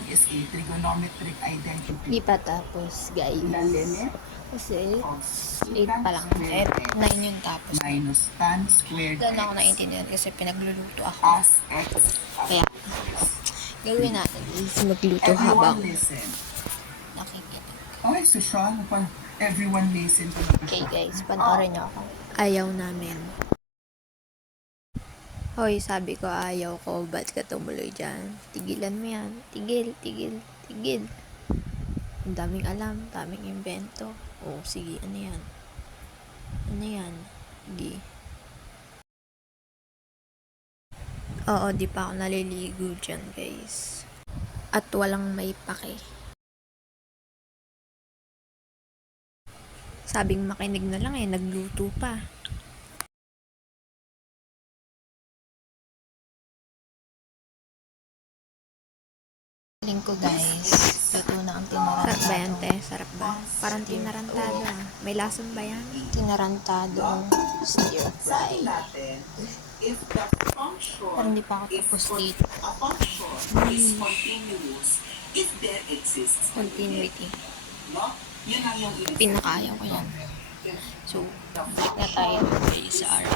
one is a trigonometric identity. Di pa tapos, guys. The limit Kasi, of 8 pa lang. squared 9 yung tapos. minus tan squared Doon ako x naiintindihan kasi pinagluluto ako. as x. Kaya, gawin natin is magluto Everyone habang listen. nakikinig. Okay, so Sean, everyone listen to the Okay guys, panoorin niyo ako. Ayaw namin. Hoy, sabi ko ayaw ko, ba't ka tumuloy dyan? Tigilan mo yan. Tigil, tigil, tigil. Ang daming alam, daming invento. Oh, sige, ano yan? Ano yan? Sige. Oo, di pa ako naliligo dyan, guys. At walang may pake. Sabing makinig na lang nagluto pa. Feeling ko guys, luto na ang tinarantado. Sarap ba yan, te? Sarap ba? Parang tinarantado ah. May lason ba yan? Tinarantado stir fry. Parang hindi pa ako tapos dito. Continuity. Pinakaya ko yan. So, balik na tayo sa araw.